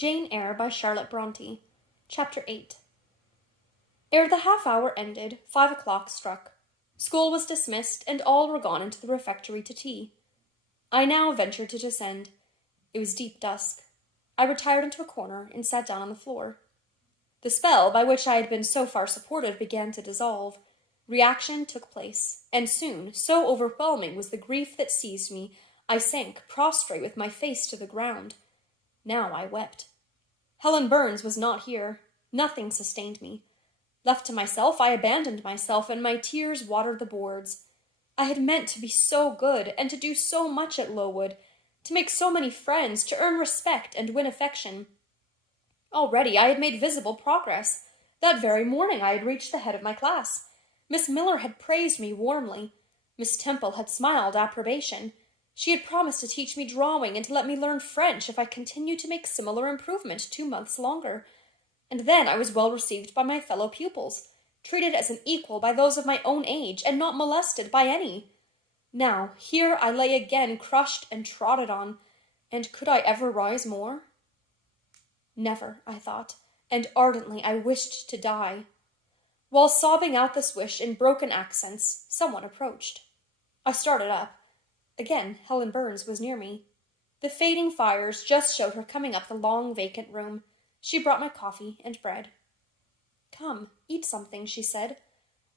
Jane Eyre by Charlotte Bronte. Chapter 8. Ere the half-hour ended, 5 o'clock struck. School was dismissed, and all were gone into the refectory to tea. I now ventured to descend. It was deep dusk. I retired into a corner and sat down on the floor. The spell by which I had been so far supported began to dissolve. Reaction took place, and soon, so overwhelming was the grief that seized me, I sank prostrate with my face to the ground. Now I wept. Helen Burns was not here. Nothing sustained me. Left to myself, I abandoned myself, and my tears watered the boards. I had meant to be so good, and to do so much at Lowood, to make so many friends, to earn respect and win affection. Already I had made visible progress. That very morning I had reached the head of my class. Miss Miller had praised me warmly. Miss Temple had smiled approbation. She had promised to teach me drawing and to let me learn French if I continued to make similar improvement 2 months longer. And then I was well received by my fellow pupils, treated as an equal by those of my own age, and not molested by any. Now, here I lay again crushed and trodden on, and could I ever rise more? Never, I thought, and ardently I wished to die. While sobbing out this wish in broken accents, someone approached. I started up. Again, Helen Burns was near me. The fading fires just showed her coming up the long vacant room. She brought my coffee and bread. "Come, eat something," she said,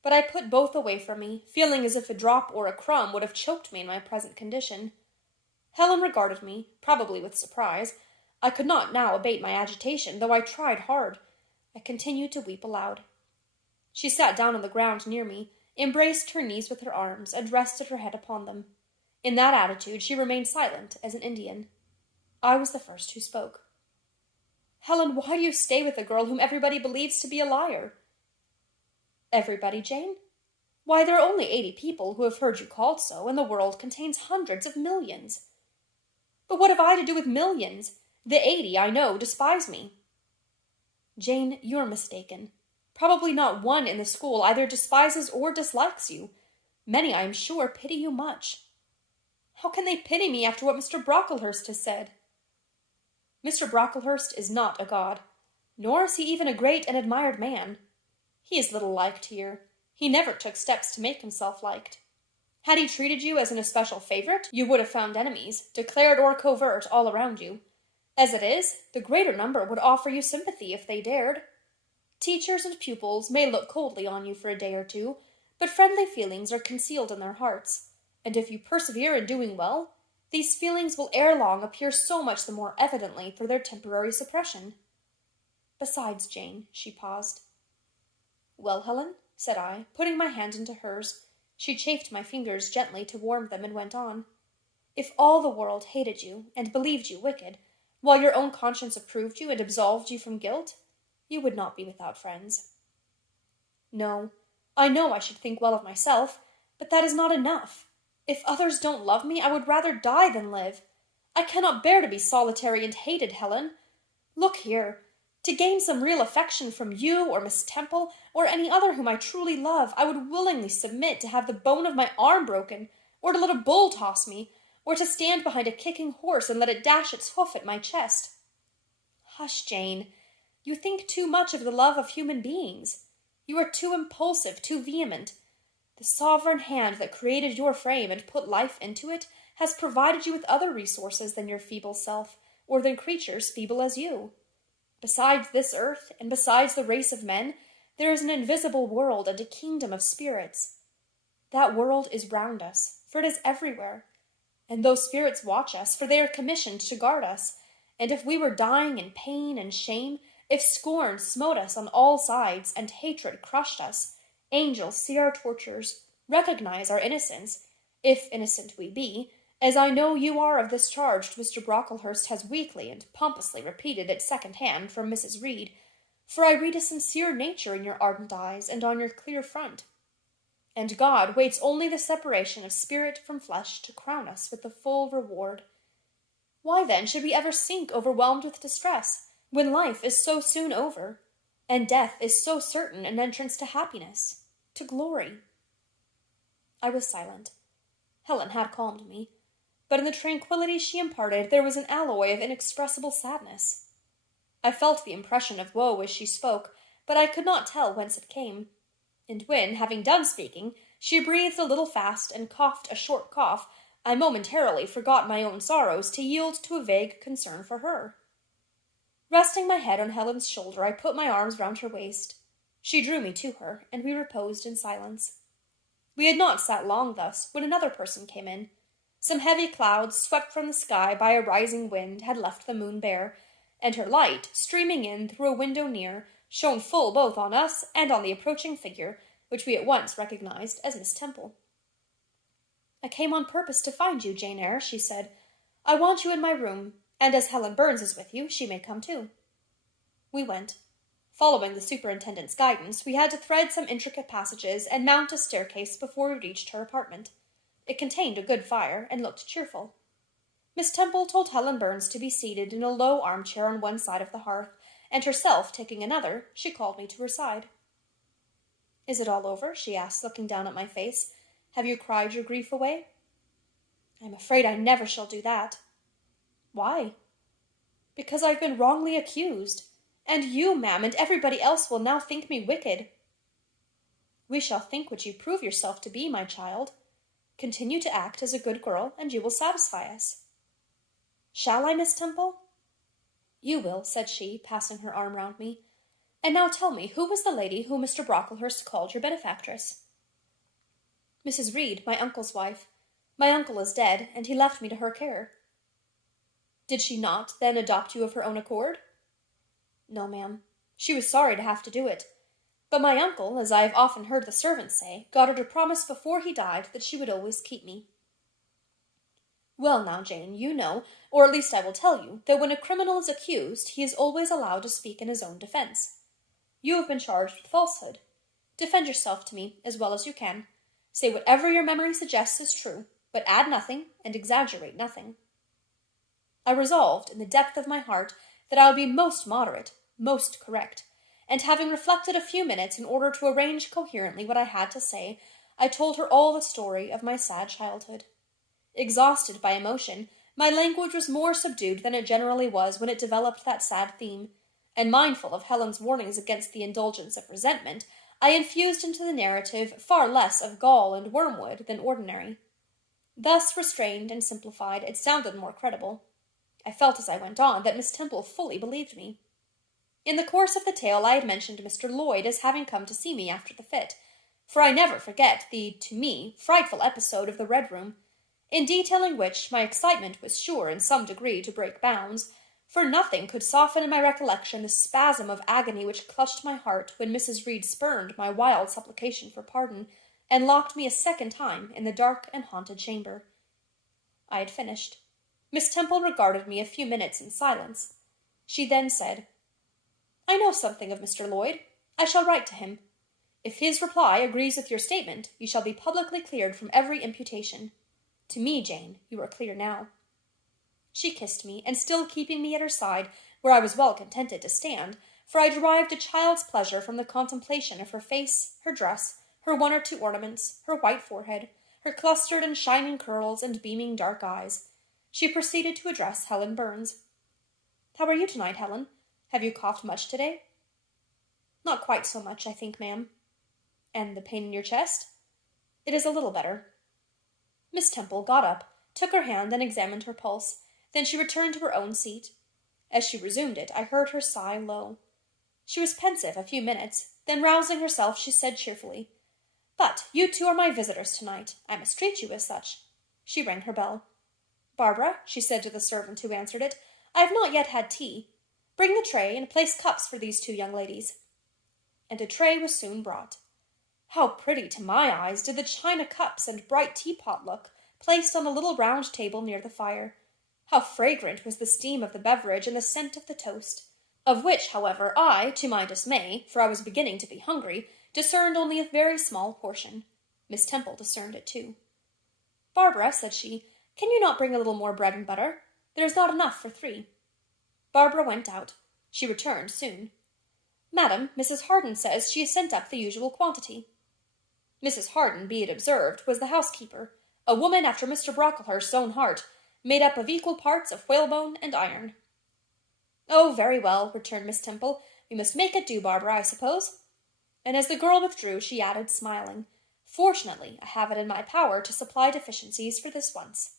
but I put both away from me, feeling as if a drop or a crumb would have choked me in my present condition. Helen regarded me, probably with surprise. I could not now abate my agitation, though I tried hard. I continued to weep aloud. She sat down on the ground near me, embraced her knees with her arms, and rested her head upon them. In that attitude she remained silent as an Indian. I was the first who spoke. "Helen, why do you stay with a girl whom everybody believes to be a liar?" "Everybody, Jane? Why, there are only 80 people who have heard you called so, and the world contains hundreds of millions." "But what have I to do with millions? The 80, I know, despise me." "Jane, you're mistaken. Probably not one in the school either despises or dislikes you. Many, I am sure, pity you much." "How can they pity me after what Mr. Brocklehurst has said?" "Mr. Brocklehurst is not a god, nor is he even a great and admired man. He is little liked here. He never took steps to make himself liked. Had he treated you as an especial favorite, you would have found enemies, declared or covert, all around you. As it is, the greater number would offer you sympathy if they dared. Teachers and pupils may look coldly on you for a day or two, but friendly feelings are concealed in their hearts, and if you persevere in doing well, these feelings will ere long appear so much the more evidently for their temporary suppression. Besides, Jane," she paused. "Well, Helen?" said I, putting my hand into hers. She chafed my fingers gently to warm them and went on. "If all the world hated you and believed you wicked, while your own conscience approved you and absolved you from guilt, you would not be without friends." "No, I know I should think well of myself, but that is not enough. If others don't love me, I would rather die than live. I cannot bear to be solitary and hated, Helen. Look here. To gain some real affection from you or Miss Temple or any other whom I truly love, I would willingly submit to have the bone of my arm broken, or to let a bull toss me, or to stand behind a kicking horse and let it dash its hoof at my chest." "Hush, Jane. You think too much of the love of human beings. You are too impulsive, too vehement. The sovereign hand that created your frame and put life into it has provided you with other resources than your feeble self, or than creatures feeble as you. Besides this earth, and besides the race of men, there is an invisible world and a kingdom of spirits. That world is round us, for it is everywhere. And those spirits watch us, for they are commissioned to guard us. And if we were dying in pain and shame, if scorn smote us on all sides, and hatred crushed us, angels see our tortures, recognize our innocence, if innocent we be, as I know you are of this charge Mr. Brocklehurst has weakly and pompously repeated at second hand from Mrs. Reed, for I read a sincere nature in your ardent eyes and on your clear front. And God waits only the separation of spirit from flesh to crown us with the full reward. Why then should we ever sink overwhelmed with distress, when life is so soon over, and death is so certain an entrance to happiness, to glory?" I was silent. Helen had calmed me, but in the tranquillity she imparted there was an alloy of inexpressible sadness. I felt the impression of woe as she spoke, but I could not tell whence it came. And when, having done speaking, she breathed a little fast and coughed a short cough, I momentarily forgot my own sorrows to yield to a vague concern for her. Resting my head on Helen's shoulder, I put my arms round her waist. She drew me to her, and we reposed in silence. We had not sat long thus when another person came in. Some heavy clouds, swept from the sky by a rising wind, had left the moon bare, and her light, streaming in through a window near, shone full both on us and on the approaching figure, which we at once recognized as Miss Temple. "I came on purpose to find you, Jane Eyre," she said. "I want you in my room, and as Helen Burns is with you, she may come too." We went. Following the superintendent's guidance, we had to thread some intricate passages and mount a staircase before we reached her apartment. It contained a good fire and looked cheerful. Miss Temple told Helen Burns to be seated in a low armchair on one side of the hearth, and herself taking another, she called me to her side. "Is it all over?" she asked, looking down at my face. "Have you cried your grief away?" "I'm afraid I never shall do that." "Why?" "Because I've been wrongly accused. And you, ma'am, and everybody else will now think me wicked." "We shall think what you prove yourself to be, my child. Continue to act as a good girl, and you will satisfy us." "Shall I, Miss Temple?" "You will," said she, passing her arm round me. "And now tell me, who was the lady whom Mr. Brocklehurst called your benefactress?" "Mrs. Reed, my uncle's wife. My uncle is dead, and he left me to her care." "Did she not, then, adopt you of her own accord?" "No, ma'am. She was sorry to have to do it. But my uncle, as I have often heard the servants say, got her to promise before he died that she would always keep me." "Well now, Jane, you know, or at least I will tell you, that when a criminal is accused, he is always allowed to speak in his own defense. You have been charged with falsehood. Defend yourself to me as well as you can. Say whatever your memory suggests is true, but add nothing and exaggerate nothing." I resolved, in the depth of my heart, that I would be most moderate, most correct, and having reflected a few minutes in order to arrange coherently what I had to say, I told her all the story of my sad childhood. Exhausted by emotion, my language was more subdued than it generally was when it developed that sad theme, and mindful of Helen's warnings against the indulgence of resentment, I infused into the narrative far less of gall and wormwood than ordinary. Thus restrained and simplified, it sounded more credible. I felt as I went on that Miss Temple fully believed me. In the course of the tale I had mentioned Mr. Lloyd as having come to see me after the fit, for I never forget the, to me, frightful episode of the Red Room, in detailing which my excitement was sure in some degree to break bounds, for nothing could soften in my recollection the spasm of agony which clutched my heart when Mrs. Reed spurned my wild supplication for pardon, and locked me a second time in the dark and haunted chamber. I had finished. Miss Temple regarded me a few minutes in silence. She then said, "I know something of Mr. Lloyd. I shall write to him. If his reply agrees with your statement, you shall be publicly cleared from every imputation. To me, Jane, you are clear now." She kissed me, and still keeping me at her side, where I was well contented to stand, for I derived a child's pleasure from the contemplation of her face, her dress, her one or two ornaments, her white forehead, her clustered and shining curls, and beaming dark eyes, she proceeded to address Helen Burns. "How are you tonight, Helen? Have you coughed much today?" "Not quite so much, I think, ma'am." "And the pain in your chest?" "It is a little better." Miss Temple got up, took her hand, and examined her pulse. Then she returned to her own seat. As she resumed it, I heard her sigh low. She was pensive a few minutes, then rousing herself, she said cheerfully, "But you two are my visitors tonight. I must treat you as such." She rang her bell. "Barbara," she said to the servant who answered it, "I have not yet had tea. Bring the tray and place cups for these two young ladies." And a tray was soon brought. How pretty to my eyes did the china cups and bright teapot look, placed on a little round table near the fire. How fragrant was the steam of the beverage and the scent of the toast, of which, however, I, to my dismay, for I was beginning to be hungry, discerned only a very small portion. Miss Temple discerned it too. "Barbara," said she, "can you not bring a little more bread and butter? There is not enough for 3. Barbara went out. She returned soon. "Madam, Mrs. Harden says she has sent up the usual quantity." Mrs. Harden, be it observed, was the housekeeper, a woman after Mr. Brocklehurst's own heart, made up of equal parts of whalebone and iron. "Oh, very well," returned Miss Temple. "We must make it do, Barbara, I suppose." And as the girl withdrew, she added, smiling, "Fortunately, I have it in my power to supply deficiencies for this once."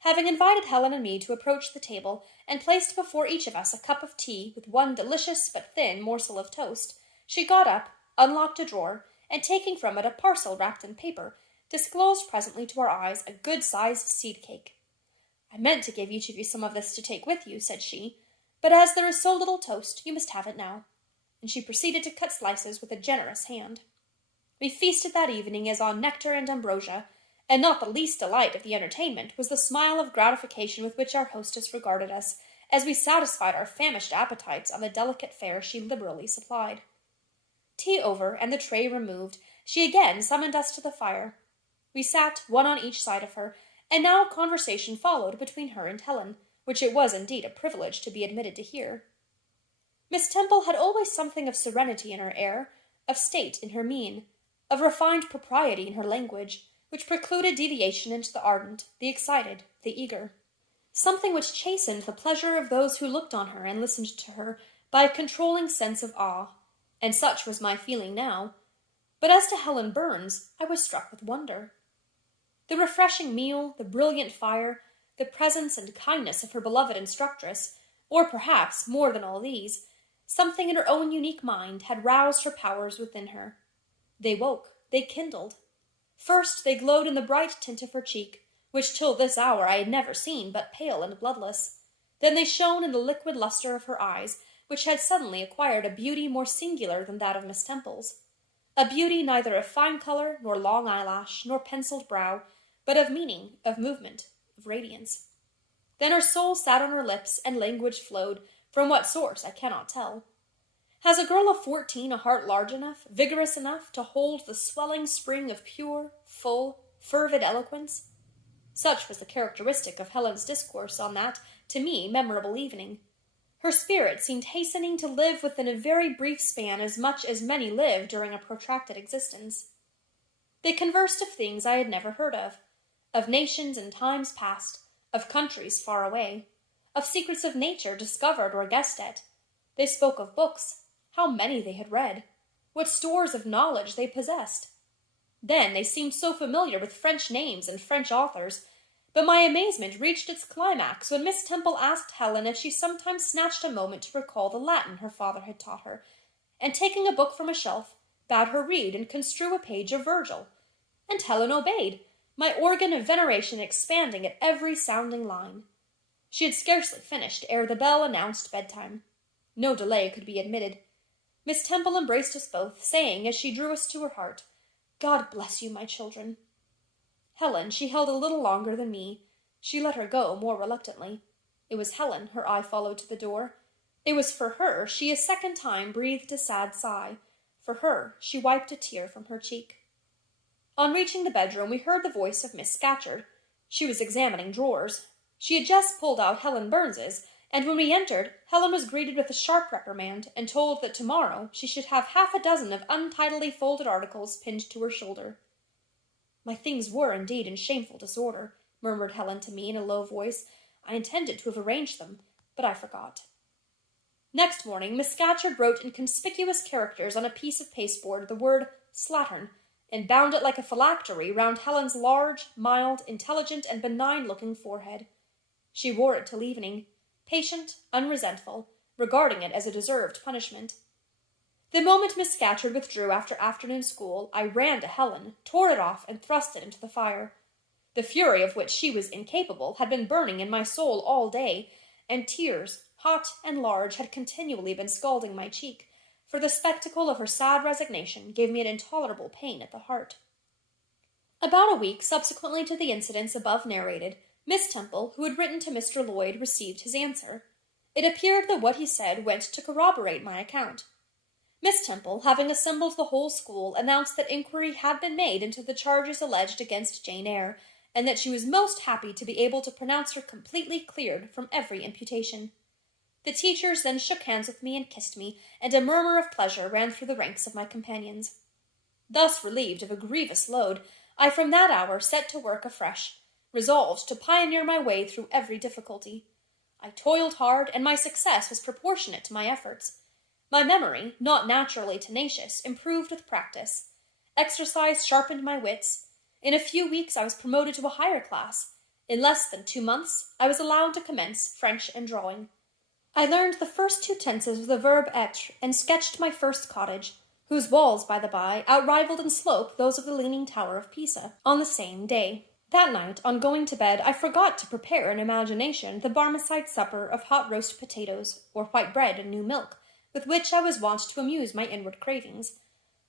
Having invited Helen and me to approach the table, and placed before each of us a cup of tea with one delicious but thin morsel of toast, she got up, unlocked a drawer, and taking from it a parcel wrapped in paper, disclosed presently to our eyes a good-sized seed cake. "I meant to give each of you some of this to take with you," said she, "but as there is so little toast, you must have it now." And she proceeded to cut slices with a generous hand. We feasted that evening as on nectar and ambrosia, and not the least delight of the entertainment was the smile of gratification with which our hostess regarded us, as we satisfied our famished appetites on the delicate fare she liberally supplied. Tea over, and the tray removed, she again summoned us to the fire. We sat, one on each side of her, and now conversation followed between her and Helen, which it was indeed a privilege to be admitted to hear. Miss Temple had always something of serenity in her air, of state in her mien, of refined propriety in her language, which precluded deviation into the ardent, the excited, the eager. Something which chastened the pleasure of those who looked on her and listened to her by a controlling sense of awe, and such was my feeling now. But as to Helen Burns, I was struck with wonder. The refreshing meal, the brilliant fire, the presence and kindness of her beloved instructress, or perhaps, more than all these, something in her own unique mind had roused her powers within her. They woke, they kindled. First they glowed in the bright tint of her cheek, which till this hour I had never seen but pale and bloodless. Then they shone in the liquid lustre of her eyes, which had suddenly acquired a beauty more singular than that of Miss Temple's, a beauty neither of fine colour, nor long eyelash, nor pencilled brow, but of meaning, of movement, of radiance. Then her soul sat on her lips, and language flowed, from what source I cannot tell. Has a girl of 14 a heart large enough, vigorous enough, to hold the swelling spring of pure, full, fervid eloquence? Such was the characteristic of Helen's discourse on that, to me, memorable evening. Her spirit seemed hastening to live within a very brief span as much as many live during a protracted existence. They conversed of things I had never heard of nations in times past, of countries far away, of secrets of nature discovered or guessed at. They spoke of books, how many they had read, what stores of knowledge they possessed. Then they seemed so familiar with French names and French authors, but my amazement reached its climax when Miss Temple asked Helen if she sometimes snatched a moment to recall the Latin her father had taught her, and taking a book from a shelf, bade her read and construe a page of Virgil. And Helen obeyed, my organ of veneration expanding at every sounding line. She had scarcely finished ere the bell announced bedtime. No delay could be admitted. Miss Temple embraced us both, saying, as she drew us to her heart, "God bless you, my children." Helen she held a little longer than me. She let her go more reluctantly. It was Helen her eye followed to the door. It was for her she a second time breathed a sad sigh. For her she wiped a tear from her cheek. On reaching the bedroom, we heard the voice of Miss Scatcherd. She was examining drawers. She had just pulled out Helen Burns's, and when we entered, Helen was greeted with a sharp reprimand, and told that tomorrow she should have half a dozen of untidily folded articles pinned to her shoulder. "My things were indeed in shameful disorder," murmured Helen to me in a low voice. "I intended to have arranged them, but I forgot." Next morning, Miss Scatcherd wrote in conspicuous characters on a piece of pasteboard the word "slattern," and bound it like a phylactery round Helen's large, mild, intelligent, and benign-looking forehead. She wore it till evening, patient, unresentful, regarding it as a deserved punishment. The moment Miss Scatcherd withdrew after afternoon school, I ran to Helen, tore it off, and thrust it into the fire. The fury of which she was incapable had been burning in my soul all day, and tears, hot and large, had continually been scalding my cheek, for the spectacle of her sad resignation gave me an intolerable pain at the heart. About a week subsequently to the incidents above narrated, Miss Temple, who had written to Mr. Lloyd, received his answer. It appeared that what he said went to corroborate my account. Miss Temple, having assembled the whole school, announced that inquiry had been made into the charges alleged against Jane Eyre, and that she was most happy to be able to pronounce her completely cleared from every imputation. The teachers then shook hands with me and kissed me, and a murmur of pleasure ran through the ranks of my companions. Thus relieved of a grievous load, I from that hour set to work afresh, resolved to pioneer my way through every difficulty. I toiled hard, and my success was proportionate to my efforts. My memory, not naturally tenacious, improved with practice. Exercise sharpened my wits. In a few weeks I was promoted to a higher class. In less than 2 months I was allowed to commence French and drawing. I learned the first 2 tenses of the verb être, and sketched my first cottage, whose walls, by the by, outrivaled in slope those of the Leaning Tower of Pisa, on the same day. That night, on going to bed, I forgot to prepare in imagination the Barmecide supper of hot roast potatoes, or white bread and new milk, with which I was wont to amuse my inward cravings.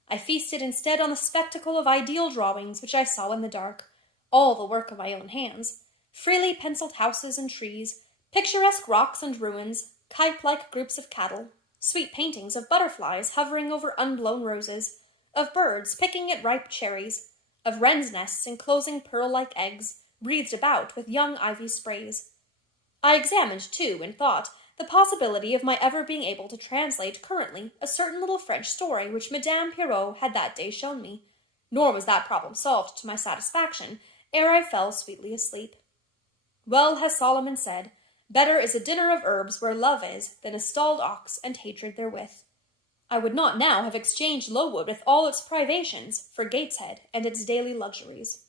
I feasted instead on the spectacle of ideal drawings which I saw in the dark, all the work of my own hands, freely penciled houses and trees, picturesque rocks and ruins, kite-like groups of cattle, sweet paintings of butterflies hovering over unblown roses, of birds picking at ripe cherries, of wrens' nests enclosing pearl-like eggs, wreathed about with young ivy sprays. I examined, too, in thought, the possibility of my ever being able to translate currently a certain little French story which Madame Pirot had that day shown me, nor was that problem solved to my satisfaction ere I fell sweetly asleep. Well has Solomon said, "Better is a dinner of herbs where love is than a stalled ox and hatred therewith." I would not now have exchanged Lowood with all its privations for Gateshead and its daily luxuries.